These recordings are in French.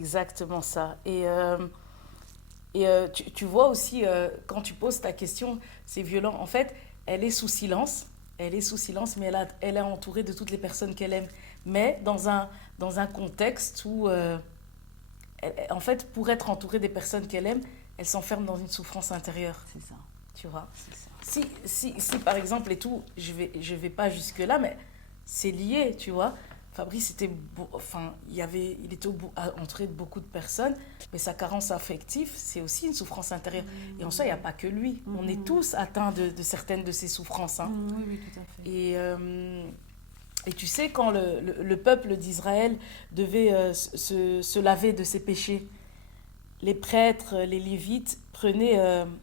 exactement ça. Tu vois aussi, quand tu poses ta question, c'est violent. En fait, elle est sous silence. Elle est sous silence, mais elle est entourée de toutes les personnes qu'elle aime. Mais dans un contexte où, en fait, pour être entourée des personnes qu'elle aime, elle s'enferme dans une souffrance intérieure. C'est ça, Tu vois. c'est ça. Si par exemple, et tout, je vais pas jusque-là, mais c'est lié, tu vois. Fabrice était, enfin, il était entouré de beaucoup de personnes, mais sa carence affective, c'est aussi une souffrance intérieure. Et en soi, il n'y a pas que lui. On est tous atteints de certaines de ces souffrances, hein. Oui, oui, tout à fait. Et tu sais, quand le peuple d'Israël devait se laver de ses péchés, les prêtres, les lévites prenaient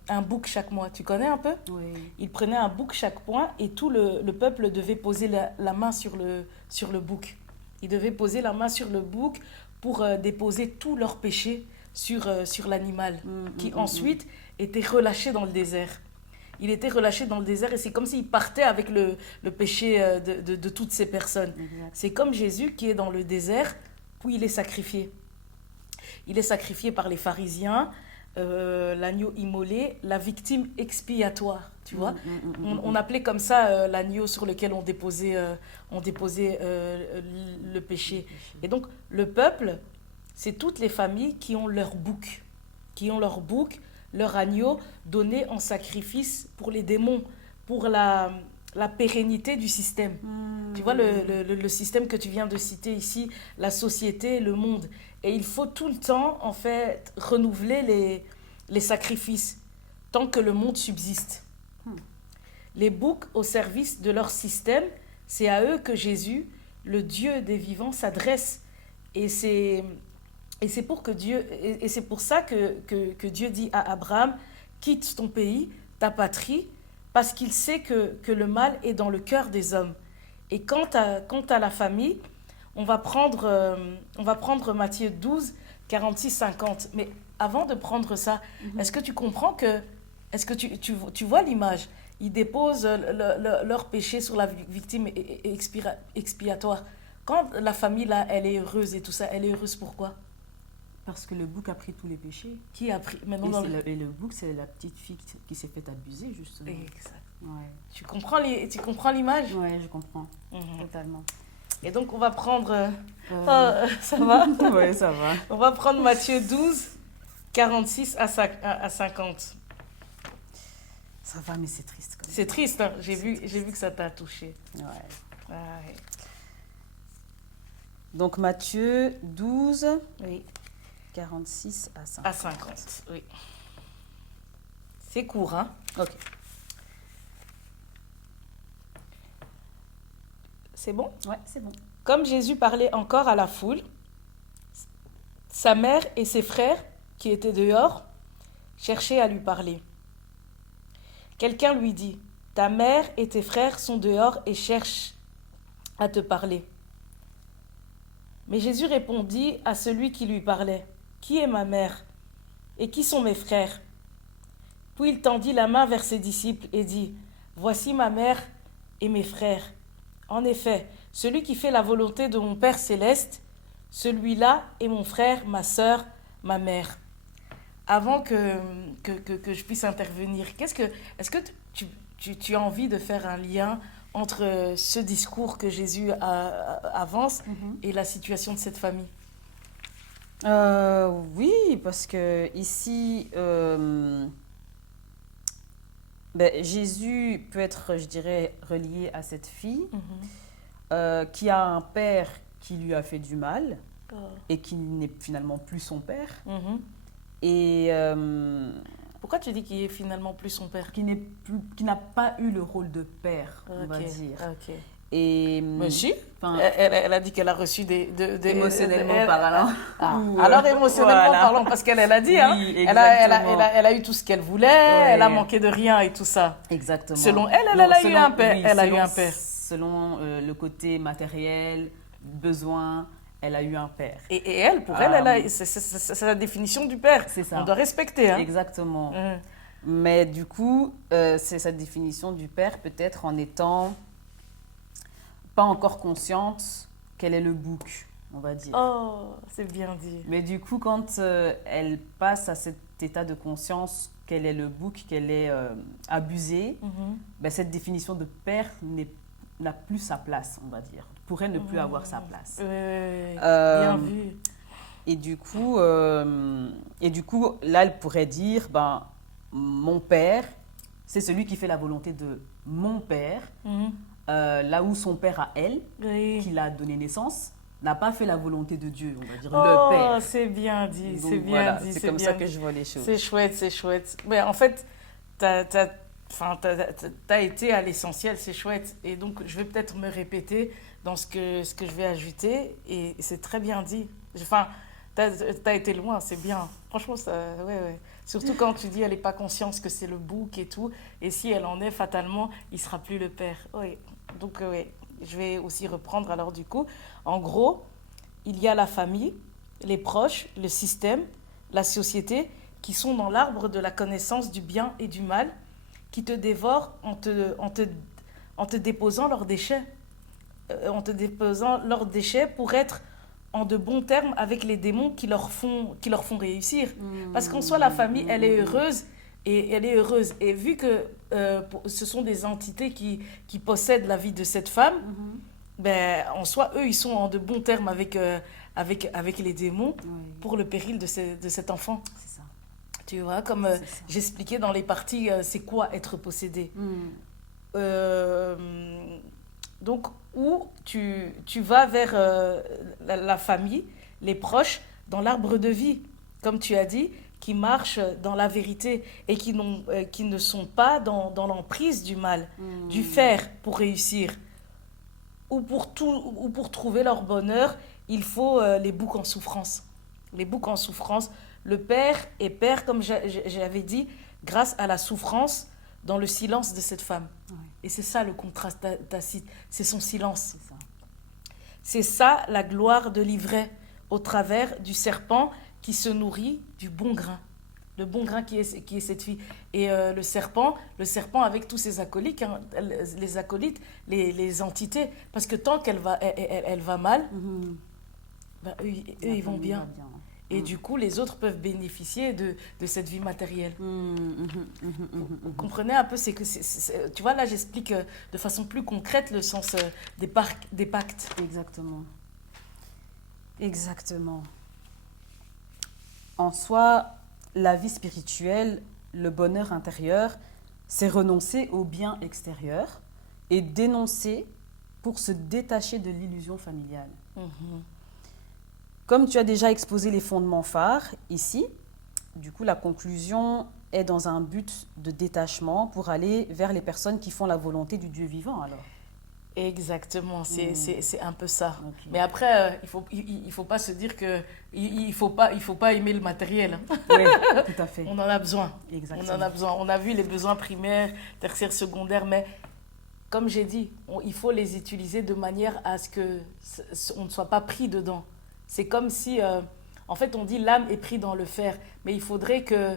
un bouc chaque mois. Tu connais un peu? Oui. Ils prenaient un bouc chaque mois et tout le peuple devait poser la main sur le bouc. Ils devaient poser la main sur le bouc pour déposer tous leurs péchés sur l'animal, qui ensuite était relâché dans le désert. Il était relâché dans le désert et c'est comme s'il partait avec le péché de toutes ces personnes. Exact. C'est comme Jésus qui est dans le désert, puis il est sacrifié. Il est sacrifié par les pharisiens, l'agneau immolé, la victime expiatoire, tu vois. On appelait comme ça l'agneau sur lequel on déposait le péché. Et donc, le peuple, c'est toutes les familles qui ont leur bouc, leur agneau donné en sacrifice pour les démons, pour la pérennité du système. Tu vois, le système que tu viens de citer ici, la société, le monde. Et il faut tout le temps, en fait, renouveler les sacrifices tant que le monde subsiste. Les boucs au service de leur système, c'est à eux que Jésus, le Dieu des vivants, s'adresse. Et c'est c'est pour ça que Dieu dit à Abraham, quitte ton pays, ta patrie, parce qu'il sait que le mal est dans le cœur des hommes. Et quant à la famille, on va prendre Matthieu 12, 46, 50. Mais avant de prendre ça, est-ce que tu comprends que... Est-ce que tu vois l'image? Ils déposent leur péché sur la victime expiatoire. Quand la famille, là, elle est heureuse et tout ça, elle est heureuse pourquoi? Parce que le bouc a pris tous les péchés. Qui a pris... Et, Maintenant, dans et le bouc, c'est la petite fille qui s'est fait abuser, justement. Exact. Ouais. Tu comprends l'image? Ouais, je comprends. Mhm. Totalement. Et donc, on va prendre... ça va? Ouais, ça va. On va prendre Matthieu 12, 46 à 50. Ça va, mais c'est triste quand même. C'est triste, hein? J'ai vu que ça t'a touché. Ouais. Ouais. Donc Matthieu 12, Oui, 46 à 50. à 50, oui. C'est court, hein? Ok. C'est bon? Ouais, c'est bon. Comme Jésus parlait encore à la foule, sa mère et ses frères, qui étaient dehors, cherchaient à lui parler. Quelqu'un lui dit, ta mère et tes frères sont dehors et cherchent à te parler. Mais Jésus répondit à celui qui lui parlait, qui est ma mère et qui sont mes frères? Puis il tendit la main vers ses disciples et dit, voici ma mère et mes frères. En effet, celui qui fait la volonté de mon Père céleste, celui-là est mon frère, ma sœur, ma mère. Avant que je puisse intervenir, est-ce que tu as envie de faire un lien entre ce discours que Jésus avance et la situation de cette famille? Oui, parce que ici, Jésus peut être, je dirais, relié à cette fille qui a un père qui lui a fait du mal et qui n'est finalement plus son père. Et Pourquoi tu dis qu'il est finalement plus son père? qui n'a pas eu le rôle de père, on va dire. Ok. Et Mais si, enfin, elle a dit qu'elle a reçu émotionnellement parlant. Alors émotionnellement Voilà. parlant, parce qu'elle a dit, hein, Oui, elle a exactement. eu tout ce qu'elle voulait, Ouais. elle a manqué de rien et tout ça. Exactement. Selon elle, elle Non, a eu un père. oui, Elle a eu selon- un père. Selon le côté matériel, besoin, elle a eu un père. Et elle, pour elle, c'est la définition du père. C'est ça. On doit respecter. Hein. Exactement. Mhm. Mais du coup, c'est sa définition du père peut-être en étant pas encore consciente qu'elle est le bouc. on va dire. Oh, c'est bien dit. Mais du coup, quand elle passe à cet état de conscience qu'elle est le bouc, qu'elle est abusée, ben, cette définition de père n'a plus sa place, on va dire. Pourrait ne plus avoir sa place. Bien vu. Et du coup, là, elle pourrait dire, ben, mon père, c'est celui qui fait la volonté de mon père, là où son père à elle, qui l'a donné naissance, n'a pas fait la volonté de Dieu, on va dire, le père. Oh, c'est bien dit, Donc, c'est bien voilà, dit. c'est comme ça que je vois les choses. C'est chouette, c'est chouette. Mais en fait, t'as été à l'essentiel, c'est chouette. Et donc, je vais peut-être me répéter dans ce que je vais ajouter. Et c'est très bien dit. Enfin, t'as été loin, c'est bien. Franchement, ça, ouais. Surtout quand tu dis elle n'est pas consciente que c'est le bouc et tout. Et si elle en est, fatalement, il ne sera plus le père. Oui. Donc, je vais aussi reprendre. Alors, du coup, en gros, il y a la famille, les proches, le système, la société, qui sont dans l'arbre de la connaissance du bien et du mal, qui te dévorent en te déposant leurs déchets. Pour être en de bons termes avec les démons qui leur font réussir. Parce qu'en soi, la famille, elle est heureuse. Et vu que ce sont des entités qui possèdent la vie de cette femme, ben, en soi, eux, ils sont en de bons termes avec les démons pour le péril de cet enfant. C'est ça. Tu vois, comme j'expliquais dans les parties, c'est quoi être possédé. Donc, où tu vas vers la famille, les proches, dans l'arbre de vie, comme tu as dit, qui marchent dans la vérité et qui ne sont pas dans l'emprise du mal, du faire pour réussir. Ou pour trouver leur bonheur, il faut les boucs en souffrance. Les boucs en souffrance. Le père est père, comme j'avais dit, grâce à la souffrance dans le silence de cette femme. Ouais. Et c'est ça le contraste tacite, c'est son silence. C'est ça la gloire de l'ivraie, au travers du serpent qui se nourrit du bon grain. Le bon grain qui est cette fille. Et le serpent avec tous ses acolytes, hein, les acolytes, les entités, parce que tant qu'elle va mal, ben, eux ils vont bien. Et du coup, les autres peuvent bénéficier de cette vie matérielle. Vous comprenez un peu, tu vois, là, j'explique de façon plus concrète le sens des pactes. Exactement. En soi, la vie spirituelle, le bonheur intérieur, c'est renoncer au bien extérieur et dénoncer pour se détacher de l'illusion familiale. Comme tu as déjà exposé les fondements phares ici, du coup, la conclusion est dans un but de détachement pour aller vers les personnes qui font la volonté du Dieu vivant, alors. Exactement, c'est un peu ça. Okay. Mais après, il faut pas se dire qu'il faut pas aimer le matériel. Oui, tout à fait. On en a besoin. Exactement. On en a besoin. On a vu les besoins primaires, tertiaires, secondaires, mais comme j'ai dit, il faut les utiliser de manière à ce qu'on ne soit pas pris dedans. C'est comme si, en fait, on dit l'âme est prise dans le fer, mais il faudrait que,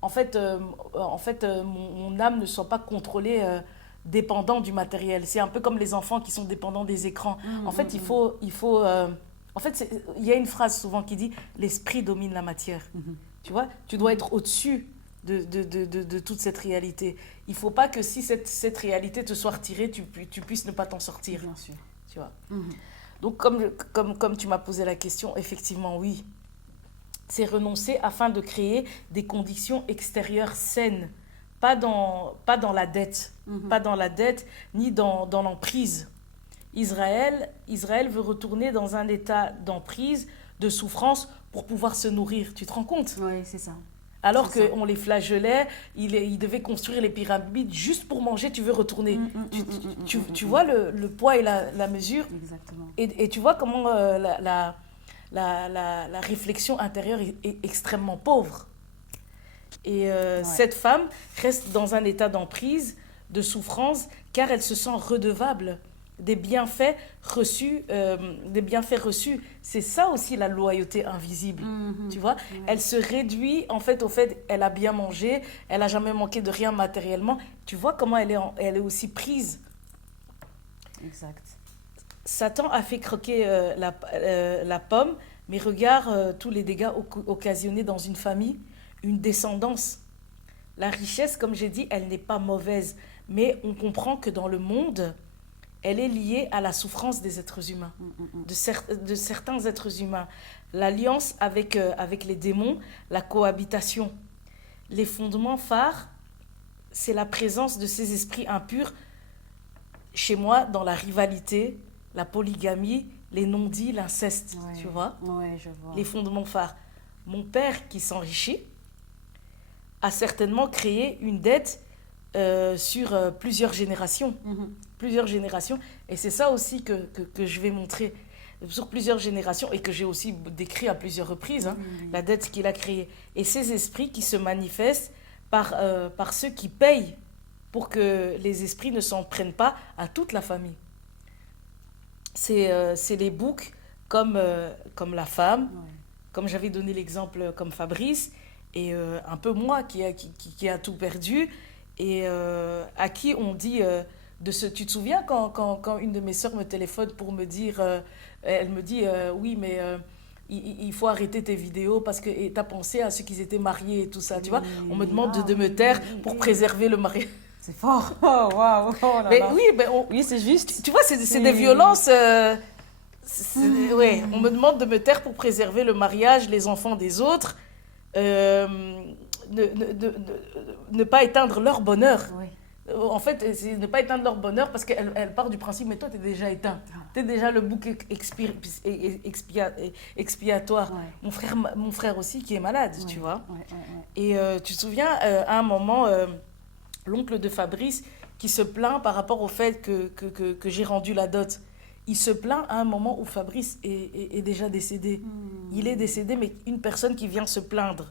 en fait, mon âme ne soit pas contrôlée, dépendant du matériel. C'est un peu comme les enfants qui sont dépendants des écrans. En fait, il faut en fait, il y a une phrase souvent qui dit l'esprit domine la matière. Tu vois, tu dois être au-dessus de toute cette réalité. Il ne faut pas que si cette réalité te soit retirée, tu puisses ne pas t'en sortir. Bien sûr. Tu vois. Donc, comme tu m'as posé la question, effectivement, oui. C'est renoncer afin de créer des conditions extérieures saines, pas dans la dette, pas dans la dette, ni dans l'emprise. Israël veut retourner dans un état d'emprise, de souffrance, pour pouvoir se nourrir. Tu te rends compte ? Oui, c'est ça. Alors qu'on les flagellait, ils devaient construire les pyramides juste pour manger, tu veux retourner. Tu vois le poids et la mesure. Exactement. Et tu vois comment la réflexion intérieure est extrêmement pauvre. Et cette femme reste dans un état d'emprise, de souffrance, car elle se sent redevable des bienfaits reçus. C'est ça aussi la loyauté invisible, tu vois. Elle se réduit en fait au fait, elle a bien mangé, elle n'a jamais manqué de rien matériellement. Tu vois comment elle est aussi prise. Exact. Satan a fait croquer la pomme, mais regarde tous les dégâts occasionnés dans une famille, une descendance. La richesse, comme j'ai dit, elle n'est pas mauvaise, mais on comprend que dans le monde, elle est liée à la souffrance des êtres humains, de certains êtres humains. L'alliance avec les démons, la cohabitation. Les fondements phares, c'est la présence de ces esprits impurs chez moi dans la rivalité, la polygamie, les non-dits, l'inceste, tu vois. Ouais, je vois. Les fondements phares. Mon père qui s'enrichit a certainement créé une dette sur plusieurs générations. Plusieurs générations. Et c'est ça aussi que je vais montrer sur plusieurs générations et que j'ai aussi décrit à plusieurs reprises, la dette qu'il a créée. Et ces esprits qui se manifestent par ceux qui payent pour que les esprits ne s'en prennent pas à toute la famille. C'est les boucs comme la femme, comme j'avais donné l'exemple comme Fabrice, et un peu moi qui a tout perdu, et à qui on dit tu te souviens quand une de mes sœurs me téléphone pour me dire, elle me dit oui mais il faut arrêter tes vidéos parce que tu as pensé à ceux qui étaient mariés et tout ça, tu vois, on me demande de me taire pour préserver le mariage. C'est fort. Oh, waouh. Oh là Mais là. Oui, c'est juste. Tu vois, c'est des violences. Ouais, on me demande de me taire pour préserver le mariage, les enfants des autres. Ne pas éteindre leur bonheur. Oui. En fait, c'est ne pas éteindre leur bonheur parce qu'elle part du principe, mais toi, tu es déjà éteint. Tu es déjà le bouc expiatoire. Ouais. Mon frère aussi qui est malade, tu vois. Ouais. Et tu te souviens, à un moment, l'oncle de Fabrice qui se plaint par rapport au fait que j'ai rendu la dot. Il se plaint à un moment où Fabrice est déjà décédé. Il est décédé, mais une personne qui vient se plaindre.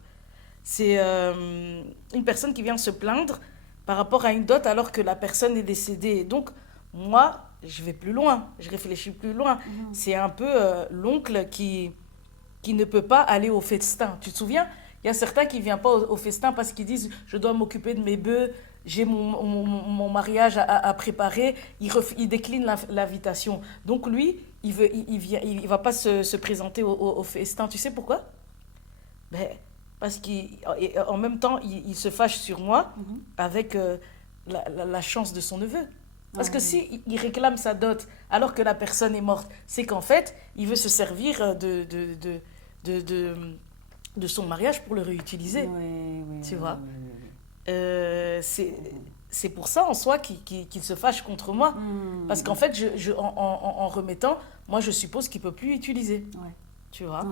C'est une personne qui vient se plaindre par rapport à une dot alors que la personne est décédée. Donc, moi, je vais plus loin, je réfléchis plus loin. C'est un peu l'oncle qui ne peut pas aller au festin. Tu te souviens? Il y a certains qui ne viennent pas au festin parce qu'ils disent « je dois m'occuper de mes bœufs, j'ai mon mariage à préparer ». Il décline l'invitation. Donc lui, il ne va pas se présenter au festin. Tu sais pourquoi? Parce qu'en même temps, il se fâche sur moi avec la chance de son neveu. Parce que si il réclame sa dot alors que la personne est morte, c'est qu'en fait, il veut se servir de son mariage pour le réutiliser. Tu vois. C'est pour ça en soi qu'il se fâche contre moi. Parce qu'en fait, en remettant, moi je suppose qu'il ne peut plus utiliser. Tu vois.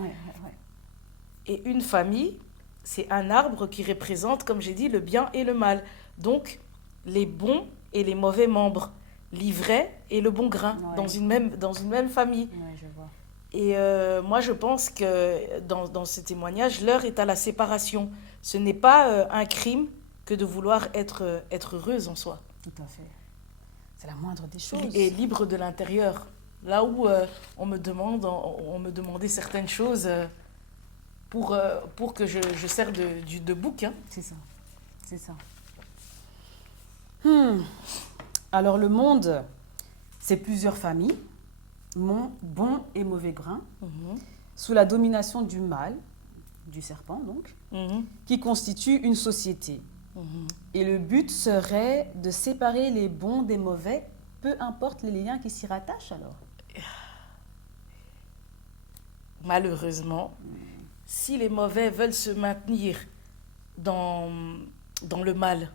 Et une famille, c'est un arbre qui représente, comme j'ai dit, le bien et le mal. Donc, les bons et les mauvais membres, l'ivraie et le bon grain, dans une même famille. Je vois. Et moi, je pense que dans ce témoignage, l'heure est à la séparation. Ce n'est pas un crime que de vouloir être heureuse en soi. Tout à fait. C'est la moindre des choses. Et libre de l'intérieur. Là où on me demandait certaines choses pour que je sers de bouc. Hein. C'est ça. Alors, le monde, c'est plusieurs familles. Bon et mauvais grain, sous la domination du mal, du serpent donc, qui constitue une société. Et le but serait de séparer les bons des mauvais, peu importe les liens qui s'y rattachent alors. Malheureusement, si les mauvais veulent se maintenir dans le mal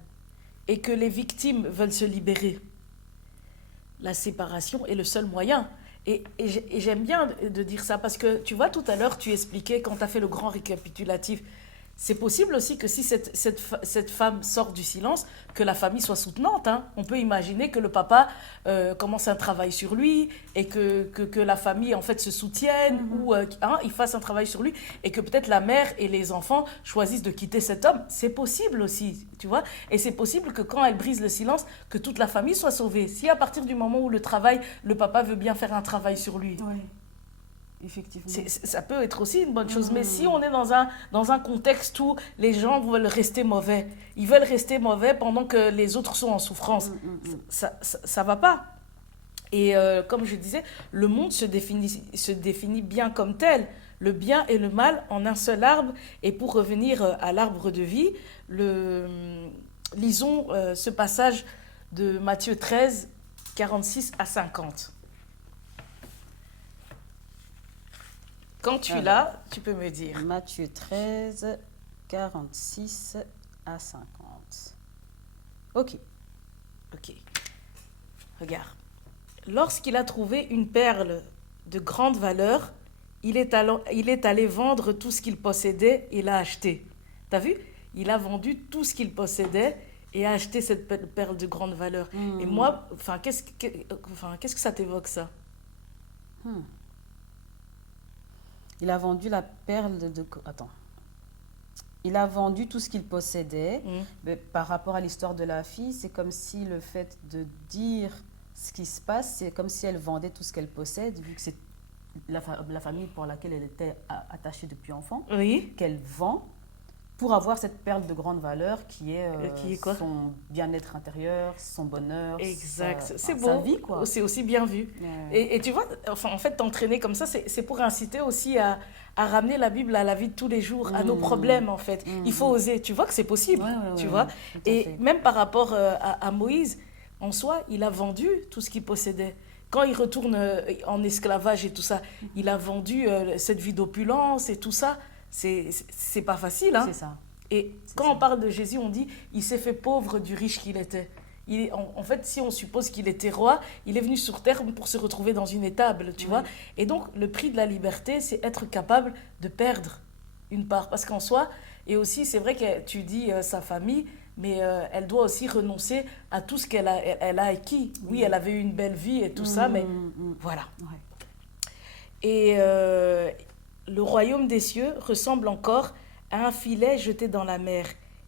et que les victimes veulent se libérer, la séparation est le seul moyen. Et j'aime bien de dire ça parce que, tu vois, tout à l'heure, tu expliquais, quand tu as fait le grand récapitulatif, c'est possible aussi que si cette femme sort du silence, que la famille soit soutenante. Hein. On peut imaginer que le papa commence un travail sur lui et que la famille, en fait, se soutienne ou il fasse un travail sur lui et que peut-être la mère et les enfants choisissent de quitter cet homme. C'est possible aussi, tu vois. Et c'est possible que quand elle brise le silence, que toute la famille soit sauvée. Si à partir du moment où le papa veut bien faire un travail sur lui. Oui. Effectivement. Ça peut être aussi une bonne chose. Mais si on est dans un contexte où les gens veulent rester mauvais, ils veulent rester mauvais pendant que les autres sont en souffrance, ça va pas. Et comme je disais, le monde se définit bien comme tel. Le bien et le mal en un seul arbre. Et pour revenir à l'arbre de vie, lisons ce passage de Matthieu 13, 46 à 50. Quand tu l'as, tu peux me dire. Matthieu 13, 46 à 50. Ok. Regarde. Lorsqu'il a trouvé une perle de grande valeur, il est allé vendre tout ce qu'il possédait et l'a acheté. T'as vu? Il a vendu tout ce qu'il possédait et a acheté cette perle de grande valeur. Et moi, qu'est-ce que ça t'évoque, ça? Il a vendu la perle de... Attends. Il a vendu tout ce qu'il possédait. Mais par rapport à l'histoire de la fille, c'est comme si le fait de dire ce qui se passe, c'est comme si elle vendait tout ce qu'elle possède, vu que c'est la famille pour laquelle elle était attachée depuis enfant, qu'elle vend pour avoir cette perle de grande valeur qui est quoi? Son bien-être intérieur, son bonheur, exact. C'est beau. Sa vie, quoi. C'est aussi bien vu. Et tu vois, en fait, t'entraîner comme ça, c'est pour inciter aussi à ramener la Bible à la vie de tous les jours, à nos problèmes, en fait. Il faut oser. Tu vois que c'est possible, tu vois. Et même par rapport à Moïse, en soi, il a vendu tout ce qu'il possédait. Quand il retourne en esclavage et tout ça, il a vendu cette vie d'opulence et tout ça. C'est pas facile, hein. C'est ça. Et quand on parle de Jésus, on dit il s'est fait pauvre du riche qu'il était. En fait, si on suppose qu'il était roi, il est venu sur terre pour se retrouver dans une étable, tu vois. Et donc, le prix de la liberté, c'est être capable de perdre une part. Parce qu'en soi, et aussi, c'est vrai que tu dis sa famille, mais elle doit aussi renoncer à tout ce qu'elle a acquis. Oui, elle avait eu une belle vie et tout ça, mais voilà. Et le royaume des cieux ressemble encore à un filet jeté dans la mer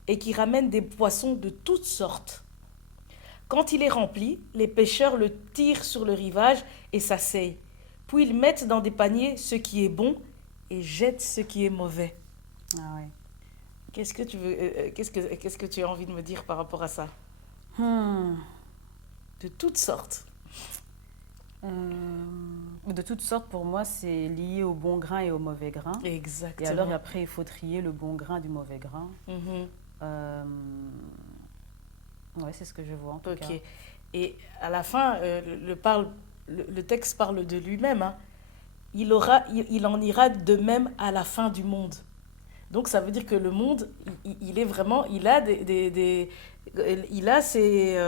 et qui ramène des poissons de toutes sortes. Quand il est rempli, les pêcheurs le tirent sur le rivage et s'asseyent. Puis ils mettent dans des paniers ce qui est bon et jettent ce qui est mauvais. Ah ouais. Qu'est-ce que tu as envie de me dire par rapport à ça? De toutes sortes. De toutes sortes, pour moi, c'est lié au bon grain et au mauvais grain. Exactement. Et alors, après, il faut trier le bon grain du mauvais grain. Ouais, c'est ce que je vois, en tout cas. Et à la fin, le texte parle de lui-même. Hein. Il en ira de même à la fin du monde. Donc, ça veut dire que le monde, il est vraiment... Il a il a ses...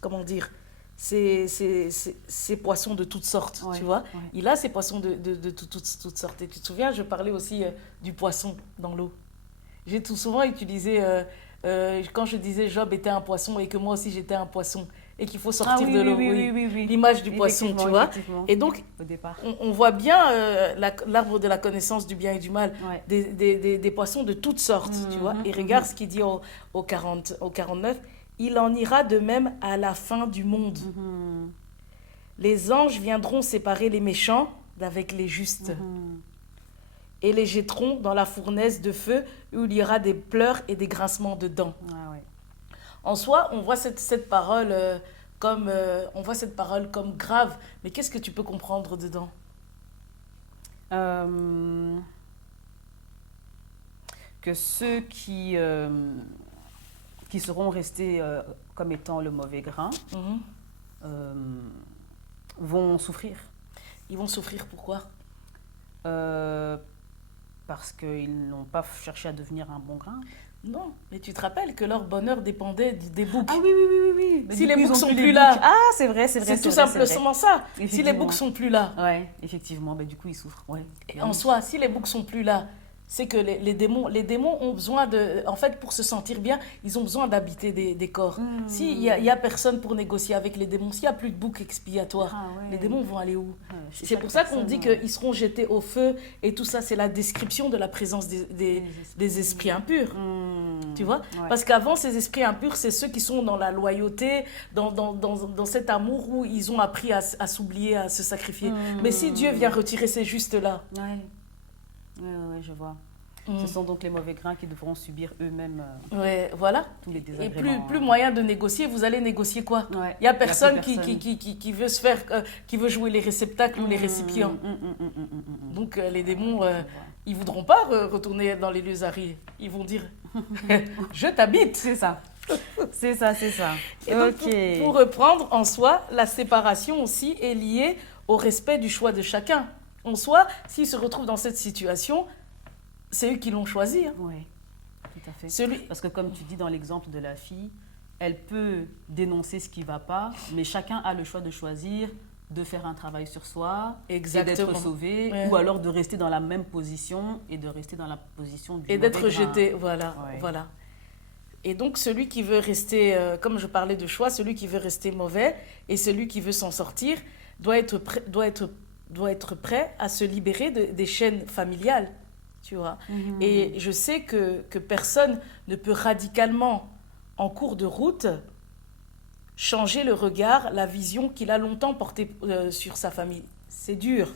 comment dire, ces poissons de toutes sortes, tu vois. Il a ces poissons de toutes sortes. Et tu te souviens, je parlais aussi du poisson dans l'eau. J'ai tout souvent utilisé, quand je disais Job était un poisson et que moi aussi j'étais un poisson et qu'il faut sortir de l'eau, l'image du poisson, tu vois. Et donc, au départ, on voit bien l'arbre de la connaissance du bien et du mal, des poissons de toutes sortes, tu vois. Et regarde ce qu'il dit au 49. Il en ira de même à la fin du monde. Les anges viendront séparer les méchants d'avec les justes et les jetteront dans la fournaise de feu où il y aura des pleurs et des grincements de dents. En soi, on voit cette parole comme grave. Mais qu'est-ce que tu peux comprendre dedans? Que ceux qui seront restés comme étant le mauvais grain vont souffrir. Ils vont souffrir pourquoi? Parce qu'ils n'ont pas cherché à devenir un bon grain. Non, mais tu te rappelles que leur bonheur dépendait des boucs. Ah oui. Si les boucs sont plus là. Ah, c'est vrai. C'est tout simplement ça. Si les boucs sont plus là. Ouais, effectivement, du coup, ils souffrent. Et en soi, si les boucs sont plus là, c'est que les démons ont besoin de... En fait, pour se sentir bien, ils ont besoin d'habiter des corps. S'il n'y a personne pour négocier avec les démons, s'il n'y a plus de bouc expiatoire, les démons vont aller où? C'est pour ça qu'on dit qu'ils seront jetés au feu et tout ça, c'est la description de la présence des esprits impurs. Tu vois? Parce qu'avant, ces esprits impurs, c'est ceux qui sont dans la loyauté, dans cet amour où ils ont appris à s'oublier, à se sacrifier. Mais si Dieu vient retirer ces justes-là... Ouais, je vois. Ce sont donc les mauvais grains qui devront subir eux-mêmes ouais, voilà. tous les Et désagréments. plus moyen de négocier, vous allez négocier quoi? Ouais. Il n'y a personne plus personne. qui veut se faire, qui veut jouer les réceptacles ou les récipients. Donc les démons, ils ne voudront pas retourner dans les lieux arides. Ils vont dire, je t'habite. C'est ça. C'est ça, c'est ça. Et donc, pour reprendre, en soi, la séparation aussi est liée au respect du choix de chacun. En soi, s'ils se retrouvent dans cette situation, c'est eux qui l'ont choisi. Hein. Oui, tout à fait. Parce que comme tu dis dans l'exemple de la fille, elle peut dénoncer ce qui ne va pas, mais chacun a le choix de choisir de faire un travail sur soi et d'être sauvé, ou alors de rester dans la même position et de rester dans la position du et d'être mauvais grain. jeté, voilà, voilà. Et donc, celui qui veut rester, comme je parlais de choix, celui qui veut rester mauvais et celui qui veut s'en sortir doit être prêt à se libérer des chaînes familiales, tu vois. Et je sais que personne ne peut radicalement, en cours de route, changer le regard, la vision qu'il a longtemps portée sur sa famille. C'est dur,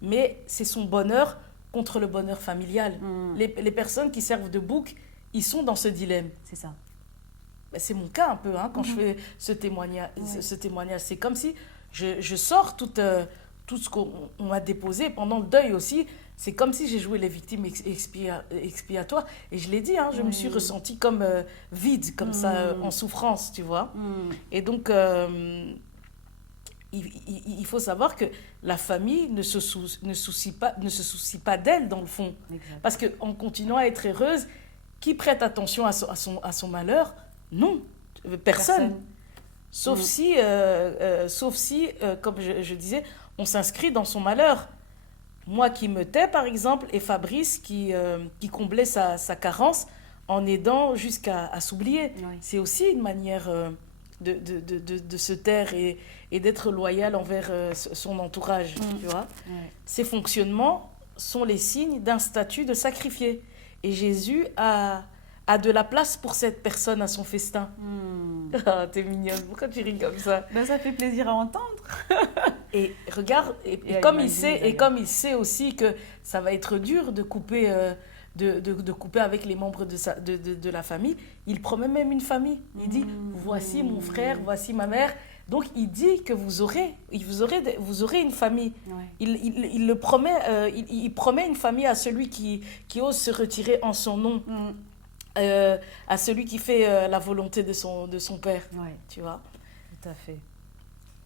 mais c'est son bonheur contre le bonheur familial. Les personnes qui servent de bouc, ils sont dans ce dilemme. C'est ça. Ben, c'est mon cas un peu, hein, quand je fais ce témoignage. C'est comme si je sors tout ce qu'on m'a déposé pendant le deuil aussi. C'est comme si j'ai joué les victimes expiatoires. Et je l'ai dit, hein, je me suis ressentie comme vide, comme ça, en souffrance, tu vois. Et donc, il faut savoir que la famille ne se soucie pas d'elle, dans le fond. Exact. Parce qu'en continuant à être heureuse, qui prête attention à son malheur? Non, personne. Sauf si, comme je disais, on s'inscrit dans son malheur. Moi qui me tais, par exemple, et Fabrice qui comblait sa carence en aidant jusqu'à s'oublier. Oui. C'est aussi une manière de se taire et d'être loyal envers son entourage, tu vois. Ouais. Ces fonctionnements sont les signes d'un statut de sacrifié. Et Jésus a de la place pour cette personne à son festin. Ah, t'es mignonne, pourquoi tu ris comme ça? Ben, ça fait plaisir à entendre. Et regarde, et comme il sait aussi que ça va être dur de couper, de couper avec les membres de la famille, il promet même une famille. Il dit, voici mon frère, voici ma mère. Donc il dit que vous aurez une famille. Ouais. Il le promet, il promet une famille à celui qui ose se retirer en son nom. À celui qui fait la volonté de son père, tu vois. Tout à fait.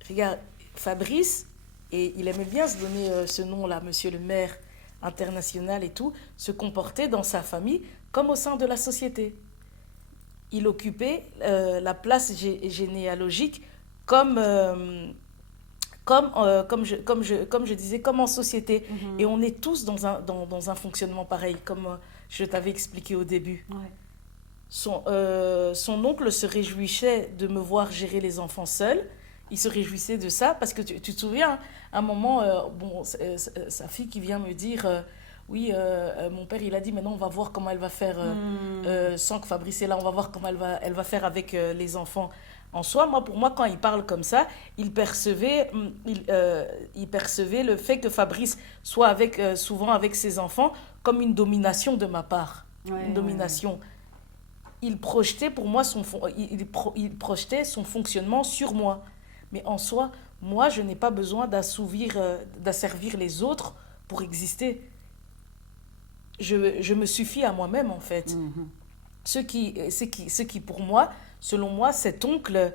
Regarde, Fabrice, et il aimait bien se donner ce nom-là, monsieur le maire international et tout, se comportait dans sa famille comme au sein de la société. Il occupait la place généalogique comme je disais, comme en société. Et on est tous dans un fonctionnement pareil, comme je t'avais expliqué au début. Ouais. Son oncle se réjouissait de me voir gérer les enfants seul. Il se réjouissait de ça parce que tu te souviens, hein, à un moment, sa fille qui vient me dire oui, mon père il a dit maintenant on va voir comment elle va faire sans que Fabrice est là, on va voir comment elle va faire avec les enfants. En soi, pour moi, quand il parle comme ça, il percevait le fait que Fabrice soit souvent avec ses enfants comme une domination de ma part. Une domination. Il projetait pour moi il projetait son fonctionnement sur moi. Mais en soi, moi, je n'ai pas besoin d'asservir les autres pour exister. Je me suffis à moi-même, en fait. Ce qui, pour moi, selon moi, cet oncle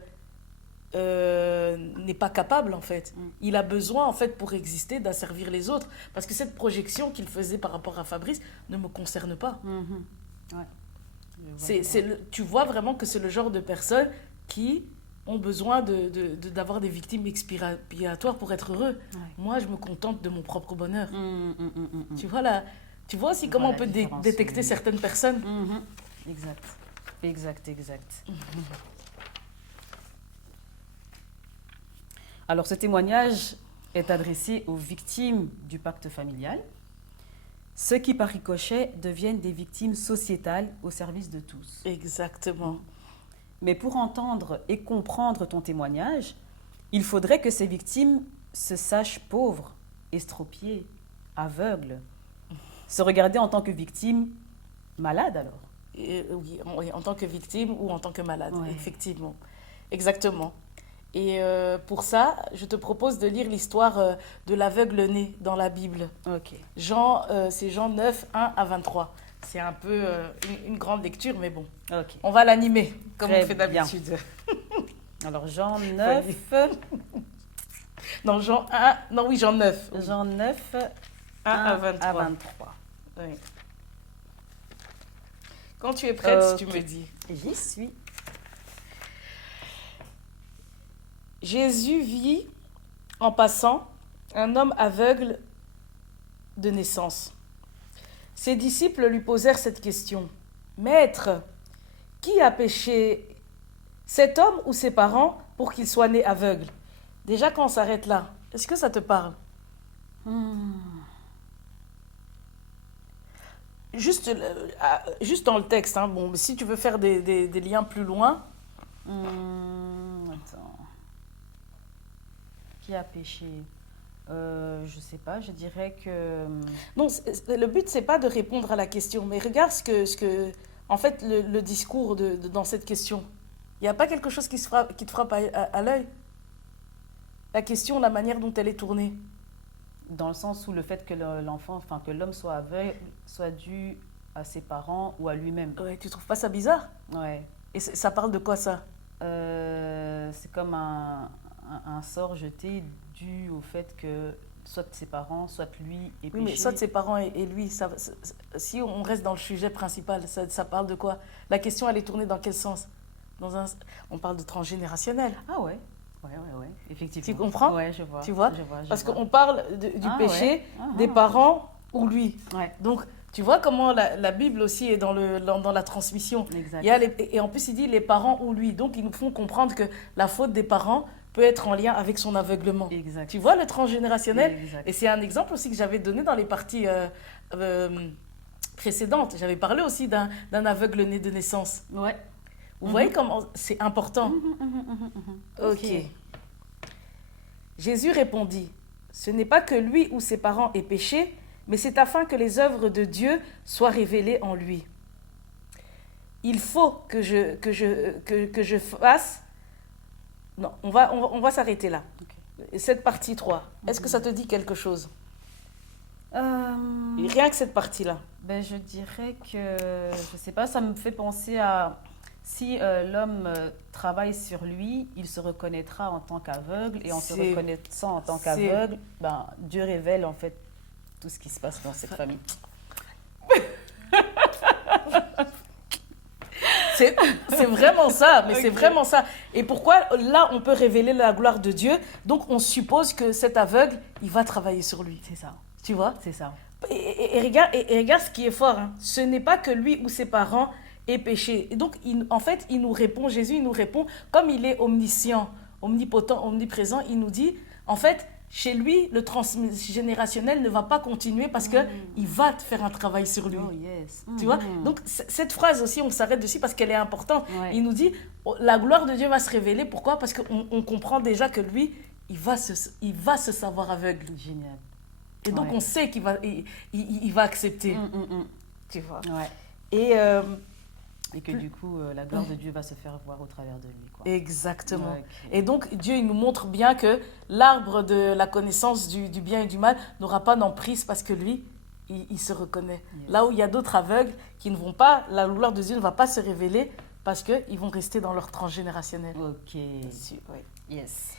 n'est pas capable, en fait. Il a besoin, en fait, pour exister, d'asservir les autres. Parce que cette projection qu'il faisait par rapport à Fabrice ne me concerne pas. Tu vois vraiment que c'est le genre de personnes qui ont besoin d'avoir des victimes expiatoires pour être heureux. Moi, je me contente de mon propre bonheur. Tu vois là, tu vois aussi comment on peut détecter certaines personnes. Exact. Alors, ce témoignage est adressé aux victimes du pacte familial, ceux qui, par ricochet, deviennent des victimes sociétales au service de tous. Exactement. Mais pour entendre et comprendre ton témoignage, il faudrait que ces victimes se sachent pauvres, estropiées, aveugles. se regarder en tant que victime malade alors. Oui, en tant que victime ou en tant que malade, Ouais. effectivement. Exactement. Et pour ça, je te propose de lire l'histoire de l'aveugle-né dans la Bible. Ok. C'est Jean 9, 1 à 23. C'est un peu une grande lecture, mais bon, Ok. on va l'animer comme Très on fait bien. d'habitude. Alors Jean 9, Non, Jean 1, non oui, Jean 9. Oui. Jean 9, 1 à 1 23. à 23. Oui. Quand tu es prête, tu Ok. me dis. J'y suis. Jésus vit, en passant, un homme aveugle de naissance. Ses disciples lui posèrent cette question. Maître, qui a péché, cet homme ou ses parents, pour qu'il soit né aveugle? Déjà, quand on s'arrête là, est-ce que ça te parle? Juste dans le texte, hein, bon, si tu veux faire des liens plus loin, Attends. Qui a péché? Je sais pas, je dirais que... non, le but, c'est pas de répondre à la question, mais regarde en fait, le discours dans cette question. Il n'y a pas quelque chose qui te frappe à l'œil? La question, la manière dont elle est tournée. Dans le sens où le fait que l'enfant, enfin que l'homme soit aveugle, soit dû à ses parents ou à lui-même. Ouais, tu trouves pas ça bizarre? Ouais. Et ça parle de quoi, ça? C'est comme un sort jeté dû au fait que soit ses parents, soit lui ait péché. Oui, mais soit de ses parents et lui, si on reste dans le sujet principal, ça parle de quoi? La question, elle est tournée dans quel sens? On parle de transgénérationnel. Ah ouais. Ouais, effectivement. Tu comprends? Ouais, je vois. Tu vois? Je vois. Parce qu'on parle du Ah péché ouais. des parents ou lui. Ouais, Donc, tu vois comment la Bible aussi est dans la transmission. exact. Et en plus, il dit les parents ou lui. Donc, ils nous font comprendre que la faute des parents peut être en lien avec son aveuglement. Exact. Tu vois le transgénérationnel? Exact. Et c'est un exemple aussi que j'avais donné dans les parties précédentes. J'avais parlé aussi d'un aveugle né de naissance. Ouais. Vous voyez comment c'est important? Ok. Jésus répondit, ce n'est pas que lui ou ses parents aient péché, mais c'est afin que les œuvres de Dieu soient révélées en lui. Il faut que je fasse... Non, on va s'arrêter là. Ok. Cette partie 3, est-ce que ça te dit quelque chose? Euh, Rien que cette partie-là. Ben, je dirais que, je sais pas, ça me fait penser à si l'homme travaille sur lui, il se reconnaîtra en tant qu'aveugle et en se reconnaissant en tant qu'aveugle, ben, Dieu révèle en fait tout ce qui se passe dans cette famille. C'est vraiment ça, mais c'est vraiment ça. Et pourquoi là, on peut révéler la gloire de Dieu? Donc, on suppose que cet aveugle, il va travailler sur lui. C'est ça. Tu vois? C'est ça. Et regarde ce qui est fort. Hein. Ce n'est pas que lui ou ses parents aient péché. Et donc, en fait, il nous répond, Jésus, il nous répond, comme il est omniscient, omnipotent, omniprésent, il nous dit, en fait, chez lui, le transgénérationnel ne va pas continuer parce qu'il va faire un travail sur lui. Oh yes. Tu vois? Donc, cette phrase aussi, on s'arrête dessus parce qu'elle est importante. Ouais. Il nous dit, la gloire de Dieu va se révéler. Pourquoi? Parce qu'on comprend déjà que lui, il va se savoir aveugle. Génial. Et donc, Ouais. on sait qu'il va, il va accepter. Tu vois? Ouais. Et que du coup, la gloire de Dieu va se faire voir au travers de lui, quoi. exactement. Ouais, ok. Et donc, Dieu, il nous montre bien que l'arbre de la connaissance du bien et du mal n'aura pas d'emprise parce que lui, il se reconnaît. Yes. Là où il y a d'autres aveugles qui ne vont pas, la gloire de Dieu ne va pas se révéler parce qu'ils vont rester dans leur transgénérationnel. Ok. Oui. Yes.